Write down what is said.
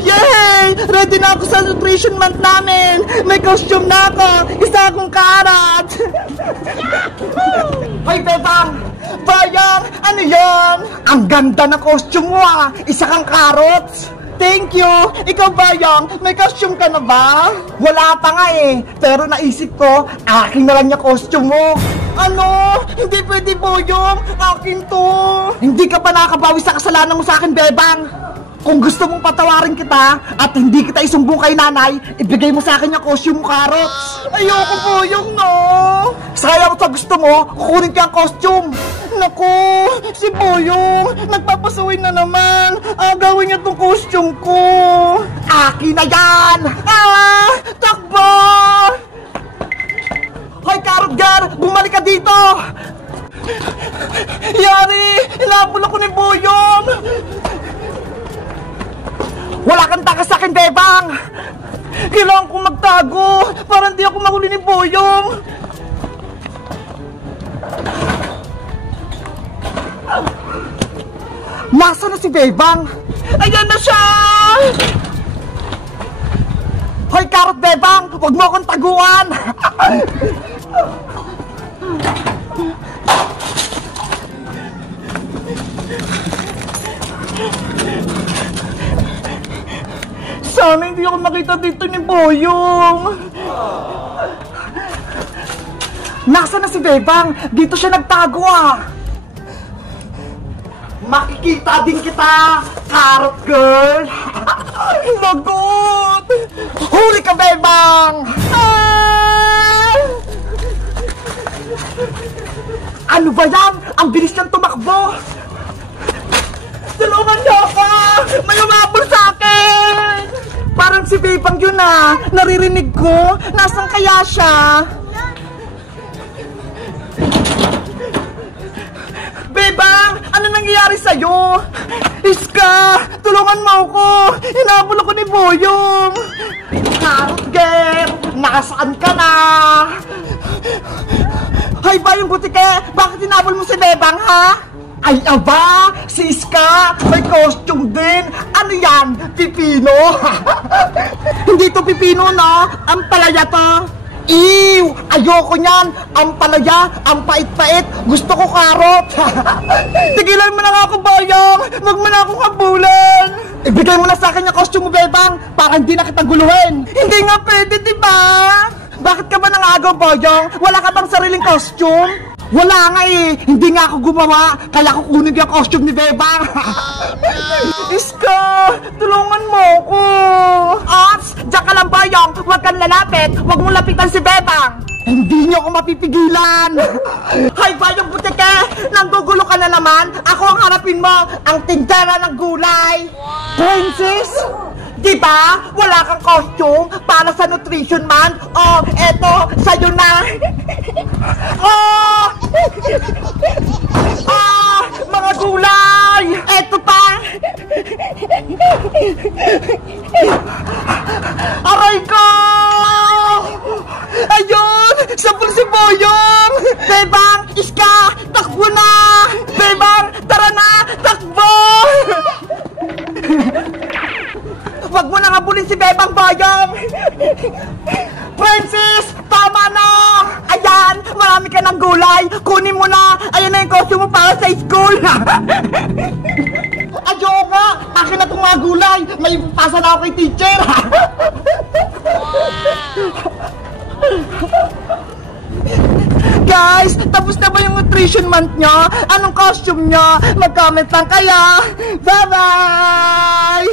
Yay! Ready na ako sa nutrition month namin! May costume na ako! Isa akong karat! Hoy, Bebang! Bayang! Ano yan? Ang ganda na costume mo ah! Isa kang carrots! Thank you! Ikaw, Bayang, may costume ka na ba? Wala pa nga eh, pero naisip ko, akin na lang yung costume mo. Ano? Hindi pwede, Boyong! Akin to! Hindi ka pa nakakabawi sa kasalanan mo sa akin, Bebang! Kung gusto mong patawarin kita at hindi kita isumbong kay nanay, ibigay mo sa akin yung costume mo, carrots. Ayoko, Boyong, no? Sayang sa gusto mo, kukunin ka ang costume. Naku, si Boyong, nagpapasuhin na naman. Agawin niya tong costume ko. Akin na yan! Takbo! Hoy, Carrot Girl, bumalik ka dito! Yari, inabol ako ni Boyong! Wala kang takas sa akin, Bebang! Kailangan kong magtago para hindi ako mahuli ni Boyong! Nasaan na si Bebang? Ayan na siya! Hoy, Carrot Bebang! Huwag mo akong taguan! Sana hindi ako makita dito ni Boyong. Nasaan na si Bebang? Dito siya nagtago ah. Makikita din kita, Carrot Girl. Lagot! Huli ka, Bebang! Ano ba yan? Ang bilis niyang tumakbo. Tulungan niyo ako! May umabol sa akin! Parang si Bebang yun ah! Naririnig ko! Nasaan kaya siya? Bebang! Ano nangyayari sa'yo? Iska! Tulungan mo ako! Hinabol ako ni Boyong! Carrot Girl! Nasaan ka na? Hay ba yung butike? Bakit hinabol mo si Bebang ha? Ay, aba! Si Iska! May costume din! Ano yan? Pipino? Hindi to pipino, no? Ang palaya to! Ew! Ayoko niyan! Ang palaya! Ang pait-pait! Gusto ko karot! Tigilan mo na nga ako, Boyong! Huwag mo na akong habulan! Ibigay mo na sa akin yung costume mo, Bebang! Para hindi na kita guluhin! Hindi nga pwede, diba? Bakit ka ba nangagaw, Boyong? Wala ka bang sariling costume? Wala nga eh! Hindi nga ako gumawa! Kaya kukunin ko yung costume ni Bebang! Iska! Tulungan mo ako! Ops! Diyan ka lang, Boyong! Huwag kang lalapit! Huwag mong lapitan si Bebang! Hindi niyo ako mapipigilan! Hay, Boyong Butike! Nanggugulo ka na naman! Ako ang harapin mo! Ang tindera ng gulay! Princess! Diba? Wala kang costume para sa nutrition month? Oh, eto, sa'yo na! Oh! Ah! Mga gulay! Eto pa! Aray ko! Ayun! Sabon si Boyong! Bebang! Iska! Takbo na! Bebang! Tara na! Takbo! Huwag mo nang habulin si Bebang, Boyong! Princess! Tama na! Ayan! Marami ka ng gulay! Kunin mo na! Ayan na yung costume mo para sa school! Ayoko! Akin na itong mga gulay! May ipapasa na ako kay teacher! Guys! Tapos na ba yung nutrition month nyo? Anong costume nyo? Mag-comment lang kayo! Bye-bye!